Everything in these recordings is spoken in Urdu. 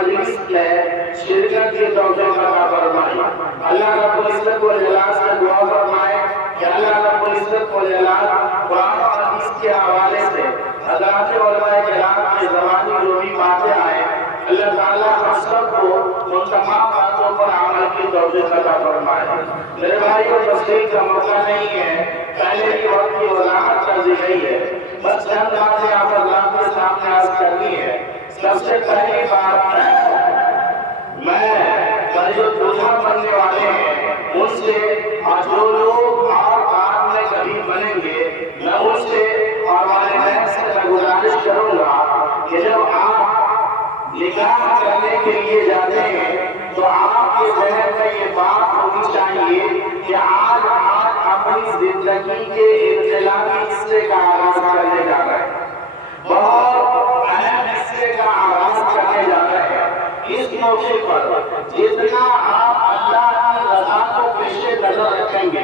مجلس میں شرکت کی توفیق عطا فرمائے۔ اللہ رب العزت و جلال سے دعا فرمائے کہ اللہ رب العزت و جلال قرآن و حدیث کے حوالے سے حضرات علماء کرام کی زبانی جو بھی باتیں آئے، اللہ تعالیٰ ہم سب کو ان تمام باتوں پر عمل کی توفیق عطا فرمائے۔ میرے بھائیو، تفصیل کا موقع نہیں ہے، پہلے ہی وقت کی وضاحت کر دی گئی ہے، بس چند باتیں آپ حضرات کے سامنے عرض کرنی ہے۔ سب سے پہلی بات، میں جو دلہا بننے والے ہیں ان سے اور جو لوگ اور بعد میں کبھی بنیں گے، میں ان سے اور والدین سے میں گزارش کروں گا کہ جب آپ نکاح کرنے کے لیے جاتے ہیں تو آپ کے ذہن میں یہ بات ہونی چاہیے کہ آج آپ اپنی زندگی کے انقلابی حصے کا آغاز کرنے جا رہے ہیں، بہت اہم حصے کا آغاز کرنے جا رہے ہیں۔ اس موقع پر جتنا آپ اللہ کی رضا کو پیش نظر رکھیں گے،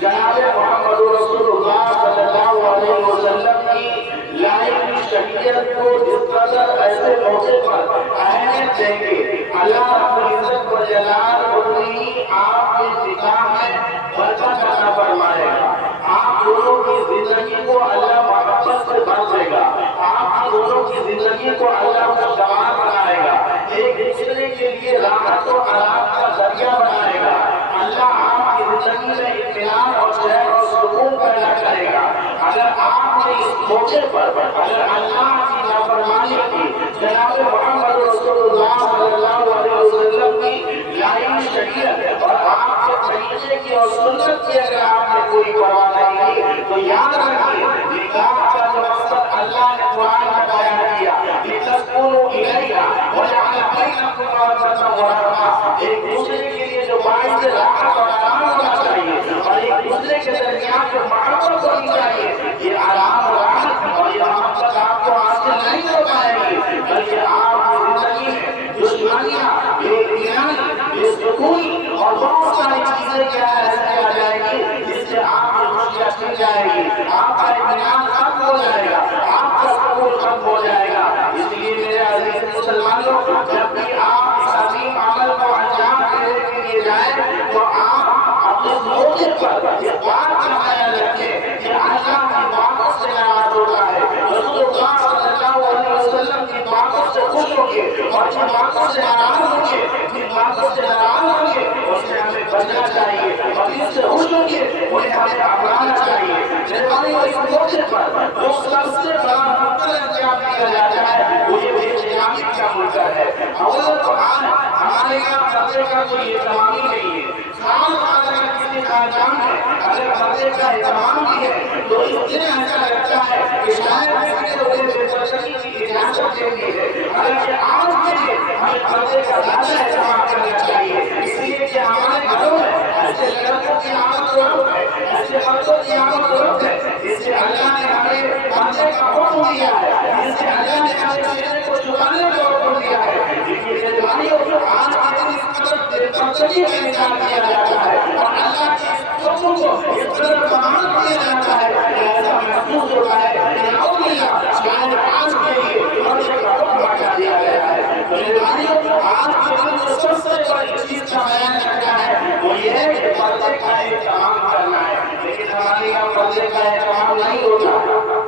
جناب محمد رسول اللہ صلی اللہ علیہ وسلم کی لائی ہوئی شریعت کو جس قدر ایسے موقع پر اہمیت دیں گے، اللہ رب العزت و جلال انہی آپ کے نکاح میں برکت عطا فرمائے گا۔ آپ دونوں کی زندگی کو اللہ محبت سے بھر دے گا، آپ کی دونوں کی زندگی کو اللہ خوشگوار بنائے گا، ایک دوسرے کے لیے راحت و آرام کا ذریعہ بنائے گا۔ اللہ آپ کی زندگی میں اطمینان اور چین اور سکون پیدا کرے گا۔ اگر آپ نے اس موقع پر اگر اللہ کی نافرمانی کی، جناب محمد رسول اللہ صلی اللہ علیہ وسلم کی لائی ہوئی شریعت اور آپ کے طریقے کی اور سنت کی اگر آپ نے کوئی پرواہ نہیں کی، تو یاد رکھیے نکاح کا جو مقصد اللہ نے قرآن میں بیان کیا، لِتَسْكُنُوا إِلَيْهَا وَجَعَلَ بَيْنَكُم مَّوَدَّةً وَرَحْمَةً، ایک دوسرے کے لیے جو باعث راحت اور آرام ہونا چاہیے اور ایک دوسرے کے درمیان جو محبت ہونی چاہیے، یہ آرام اور راحت اور یہ محبت آپ کو حاصل نہیں ہو پائے گی، بلکہ آپ کی زندگی میں دشمنیاں، بے اطمینانی، بے سکونی اور بہت ساری چیزیں کیا ایسے آ جائیں گی جس سے آپ کی خوشیاں چھن جائے گی، آپ کا اطمینان ختم ہو جائے گا، آپ کا سکون ختم ہو جائے گا۔ اس لیے میرے عزیز مسلمانوں، جب بھی آپ اس عظیم عمل کو انجام دینے کے لیے جائیں تو آپ اپنے موقع پر اس بات کا خیال رکھیں کہ اللہ کی باتوں سے ناراض ہوتا ہے، رسول اللہ صلی اللہ علیہ وسلم کی باتوں سے خوش ہوں گے اور جن باتوں سے ناراض ہوں گے، جن باتوں سے ناراض ہوں گے اس سے ہمیں بچنا چاہیے اور جن سے خوش ہوں گے انہیں ہمیں اپنانا چاہیے۔ اس موقع پر جو سب سے بڑا منکر انجام دیا جاتا ہے وہ یہ بے قیامی کا منکر ہے۔ اول تو آج ہمارے یہاں پردے کا کوئی اہتمام ہی نہیں ہے۔ اگر کسی خاندان میں اگر پردے کا اہتمام بھی ہے تو اس دن ایسا لگتا ہے کہ شاید کسی نے انہیں بے پردگی کی اجازت دے دی ہے، حالانکہ آج کے لیے ہمیں پردے کا زیادہ اہتمام کرنا چاہیے، اس لیے کہ ہمارے گھروں میں ایسے لڑکوں کی آمد و رفت ہے، ایسے مردوں کی آمد و رفت ہے جس سے اللہ نے ہمیں پردے کا حکم دیا ہے، جس سے اللہ نے ہمیں چہرے کو چھپانے کا حکم دیا ہے۔ لیکن میرے بھائیو، آج کے دن اس قدر بے پردگی کا انکار کیا جاتا ہے اور اللہ کے اس حکم کو اس قدر کمال کیا جاتا ہے کہ ایسا محسوس ہوتا ہے کہ نعوذ باللہ شاید آج کے لیے پردے کا حکم ہٹا دیا گیا ہے۔ میرے بھائیو، آج کے دن جو سب سے بڑی چیز کا بیان کرنا ہے وہ یہ ہے کہ پردے کا اہتمام کرنا ہے، لیکن ہمارے یہاں پردے کا اہتمام نہیں ہوتا،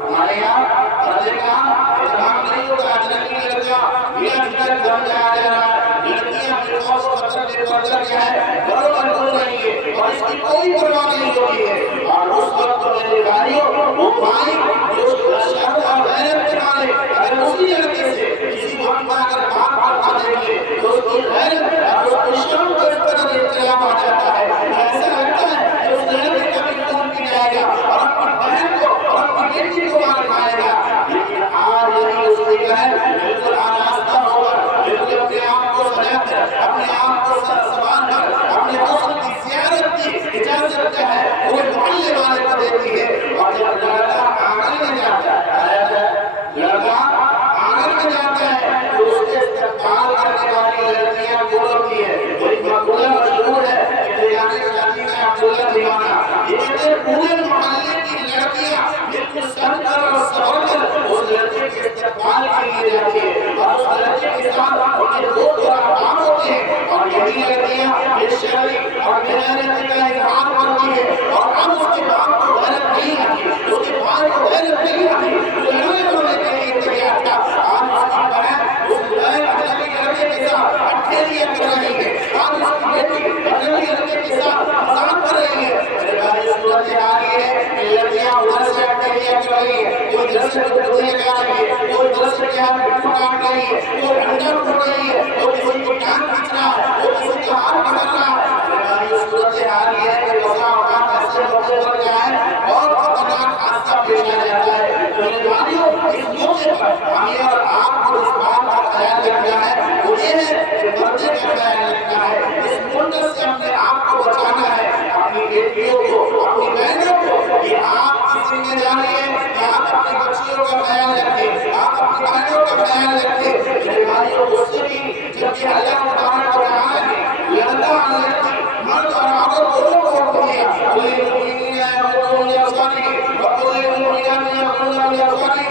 ہمارے یہاں پردے کا اہتمام نہیں ہوتا۔ لڑکی لڑکا بنا جھجک گھر میں آ جا رہا ہے، لڑکیاں بے خوف و خطر بے پردہ کیا ہے گھروں میں گھوم رہی ہے اور اس کی کوئی پرواہ نہیں ہوتی ہے۔ اور اس وقت میرے بھائیوں، وہ بھائی جو شرم اور غیرت کے مارے اگر اسی لڑکے سے کسی وقت میں اگر بات کرتا دیکھے تو اس کی غیرت اور اس کی شرم کو اس قدر احترام آ جاتا ہے، ایسا لگتا ہے کہ اس لڑکے کا بھی خون پی جائے گا اور اپنی بہن کو اور اپنی بیٹی کو مار کھائے گا۔ لیکن آج یہی اس کی بہن بالکل آراستہ ہو کر، بالکل اپنے آپ کو سجا کر، اپنے آپ کو سنوار کر، اپنے حسن کی زیارت کی اجازت جو ہے وہ محلے والے کو دیتی ہے۔ اور جب لڑکا آنگن میں جاتا ہے، لڑکا آنگن میں جاتا ہے تو اس کے کے دوست اور احباب ہوتے ہیں، اور یہی لڑکیاں بے شرمی اور بے غیرتی کا اظہار کرتی ہے، اور اب اس کے باپ کو غیرت نہیں آتی، اس کے بھائی کو غیرت نہیں آتی، وہ لڑنے مرنے کے لیے تیار تھا، آج اس کی بہن اس غیر اجنبی لڑکے کے ساتھ اٹھیلیاں کر رہی ہے، آج اس کی بیٹی اجنبی لڑکے کے ساتھ مذاق کر رہی ہے۔ میرے بھائی صورتحال یہ ہے کہ لڑکیاں ادھر سے اٹھیلیاں کر رہی ہے، کوئی ادھر سے گدگدیاں لگا رہی ہے، کوئی ادھر سے کیا مٹھو کاٹ رہی ہے، کوئی انڈا پھوڑ رہی ہے، کوئی کسی کو ٹانگ کھینچ رہا ہے، کوئی کسی کا ہاتھ پکڑ رہا ہے۔ میرے بھائی صورتحال یہ ہے کہ بسا اوقات ایسے موقع پر جائے بہت خطرناک حادثہ پیش آ جاتا ہے۔ میرے بھائیوں اس موقع پر ہمیں اور آپ کو اس بات کا خیال رکھنا ہے، وہ یہ ہے کہ پردے کا خیال رکھنا ہے، اس منکر سے اپنے آپ کو بچانا ہے، اپنی بیٹیوں کو، اپنی بہنوں کو، یہ آپ کی ذمہ داری ہے کہ آپ اپنی بچیوں کا خیال رکھیں، آپ اپنی بہنوں کا خیال رکھیں۔ میرے بھائیوں اس سے بھی جب کہ اللہ تبارک و تعالیٰ نے لڑکا اور لڑکی، مرد اور عورت دونوں کو حکم دیا، قل للمؤمنین یغضوا من ابصارہم وقل للمؤمنات یغضضن من ابصارہن۔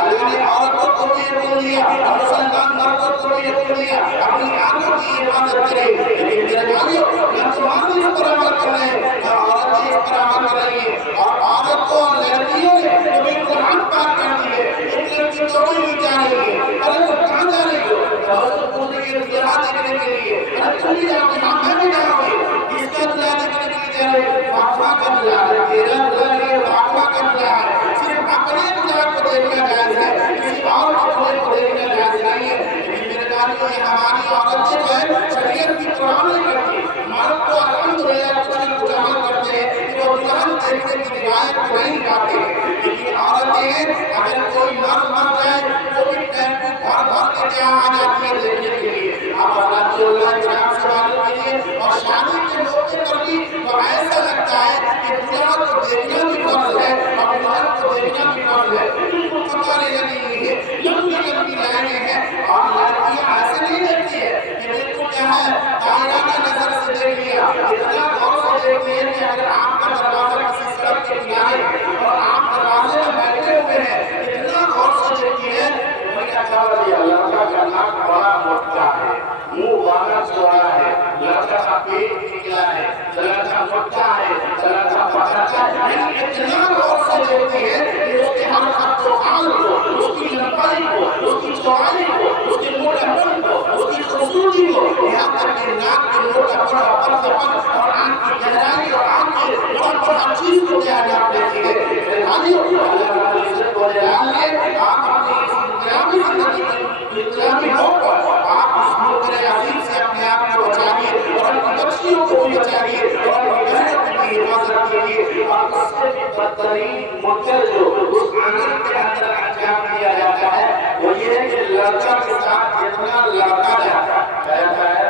اللہ نے عورتوں کو بھی حکم دیا اور مسلمان مردوں کو بھی حکم دیا اپنی آنکھوں کی حفاظت کریں۔ لیکن میرے بھائیوں نہ تو مرد اس پر عمل کر رہے ہیں نہ عورتیں اس پر عمل کر رہی ہیں، اور عورتوں اور لڑکیوں نے تو بالکل حد پار کر دی ہے۔ ایک لڑکی دوڑی ہوئی جا رہی ہے، ارے تم کہاں جا رہی ہو؟ حضور پوچھ رہی ہے دلہا دیکھنے کے لیے، ارے تم بھی جاؤ گی؟ ہاں میں بھی جاؤں گی۔ کس کا دلہا دیکھنے کے لیے جا رہی ہے؟ فاطمہ کا دلہا ہے، تیرا دلہا نہیں ہے، فاطمہ کا دلہا ہے۔ صرف اپنے دلہا کو دیکھنا جائز ہے، کسی اور کے دلہے کو دیکھنا جائز نہیں ہے۔ لیکن میرے بھائیوں یہ ہماری عورتیں جو ہے شریعت کی پرواہ نہیں کرتی، مرد تو الحمدللہ کچھ نہ کچھ عمل کرتے ہیں کہ وہ دلہن دیکھنے کی روایت کو نہیں پاتے ہیں، لیکن عورتیں ہیں اگر کوئی مرد مر جائے تو بھی ٹیمپو بھر بھر کے کیا آ جاتی ہے دیکھنے کے لیے۔ آپ رضی اللہ کرام سے معلوم کیجیے، اور شادی کے موقع پر بھی تو ایسا لگتا ہے کہ دلہا کو دیکھنا بھی فرض ہے اور دلہن کو دیکھنا بھی فرض ہے۔ بالکل قطاریں لگی ہوئی ہیں، لمبی لمبی لائنیں ہیں، اور لڑکیاں ایسے نہیں دیکھتی ہے کہ بالکل کیا ہے دائرانہ نظر سے دیکھ لیا، اتنا غور سے دیکھتی ہے کہ اگر آپ کا دروازہ کسی سڑک کے کنارے ہے اور آپ دروازے میں بیٹھے ہوئے ہیں، اتنا غور سے دیکھتی ہے کہ بھئی اچھا بھئی لڑکا کا ناک بڑا موٹا ہے، منہ باہر چوڑا ہے، لڑکا کا پیٹ نکلا ہے، لڑکا موٹا ہے، لڑکا پتھرا ہے، یعنی اتنا غور سے دیکھتی ہے کہ اس کے ہر خط و خال کو، اس کی لمبائی کو، اس کی چوڑائی کو، اس کے موٹا پن کو، اس کی خوبصورتی کو، یہاں تک کہ ناک کے موٹا پن اور پتلا پن اور آنکھ کی گہرائی اور آنکھ کے بڑا ہر چیز کو کیا ناپ لیتی ہے۔ میرے بھائیوں اللہ رب العزت و جلال نے آپ اپنی اس انقلابی زندگی میں انقلابی موڑ پر آپ اس منکر عظیم سے اپنے آپ کو بچائیے اور اپنی بچیوں کو بھی بچائیے اور اپنی بہنوں کی بھی حفاظت کیجیے، اور اس سے بھی بدترین منکر جو اس آنگن کے اندر انجام دیا جاتا ہے وہ یہ ہے کہ لڑکا کے ساتھ جتنا لڑکا جاتا ہے،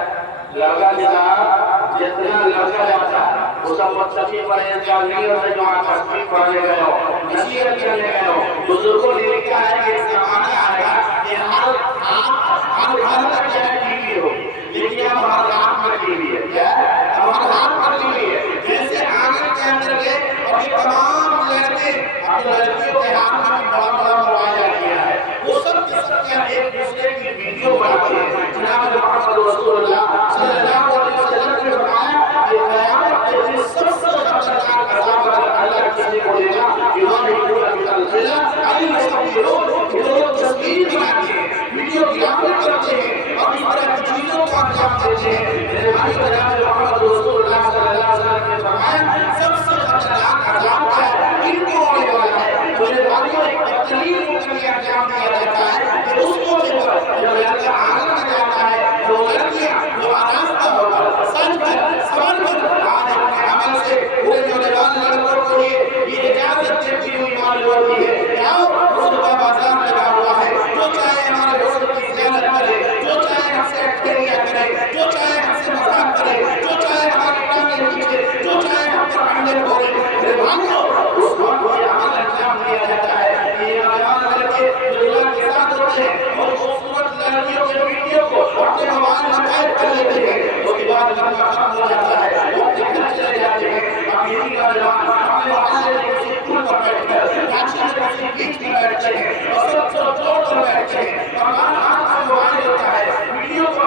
لڑکا کے ساتھ جتنا لڑکا جاتا ہے وہ سب متفق پڑھے جالیوں سے جو آپ تصویر پڑھنے گئے ہو، نصیحت کرنے گئے ہو، بزرگوں نے لکھا ہے کہ ایک زمانہ آئے گا کہ ہر گھر میں کیا ٹی وی ہوگی، لیکن اب ہر ہاتھ میں ٹی وی ہے، کیا ہے اب ہر ہاتھ میں ٹی وی ہے۔ جیسے آنگن کے اندر گئے اور یہ تمام لڑکے اپنی لڑکیوں کے ہاتھ میں بھی بڑا بڑا موبائل آ گیا ہے، وہ سب کے سب کیا ایک دوسرے کی ویڈیو بناتے ہیں۔ جناب محمد رسول اللہ صلی اللہ علیہ وسلم نے فرمایا کہ قیامت کے دن سب سے خطرناک عذاب اگر اللہ کسی کو دے گا کہ جو لوگ تصویر بناتے ہیں، ویڈیو گرافی کرتے ہیں اور اس طرح کی چیزوں کو انجام دیتے ہیں، میرے بھائی جناب محمد رسول اللہ صلی اللہ علیہ وسلم نے فرمایا سب سے خطرناک عذاب کیا ہے، ان کو ہونے والا ہے۔ میرے بھائیوں ایک بدترین منکر کا انجام دیا جاتا ہے کہ اس موقع پر جو لڑکا آنگن میں جاتا ہے وہ لڑکیاں جو آراستہ ہو کر سج کر سنور کر آج اپنے عمل سے پورے نوجوان لڑکوں کو یہ اجازت دیتی ہوئی معلوم ہوتی ہے کہ آؤ حسن کا بازار لگا ہوا ہے، جو چاہے ہمارے حسن کی زیارت کرے، جو چاہے ہم سے اٹھیلیاں کرے، جو چاہے ہم سے مذاق کرے، جو چاہے ہماری ٹانگیں کھینچے، جو چاہے ہم پر انڈے پھوڑے۔ میرے بھائیوں اس وقت یہ عمل انجام دیا جاتا ہے کہ یہ نوجوان لڑکے جو دلہن کے ساتھ ہوتے ہیں اور خوبصورت لڑکیوں کے ویڈیو کو اپنے موبائل میں قید کر لیتے ہیں، اس کے بعد لڑکا ختم ہو جاتا ہے، وہ اپنے گھر چلے جاتے ہیں۔ اب یہی نوجوان اپنے محلے میں کسی پل پر بیٹھ کر گاچھی میں کسی بیچ میں بیٹھتے ہیں اور سب سے جوڑ کر بیٹھتے ہیں اور ہر ہاتھ میں موبائل ہوتا ہے، ویڈیو کو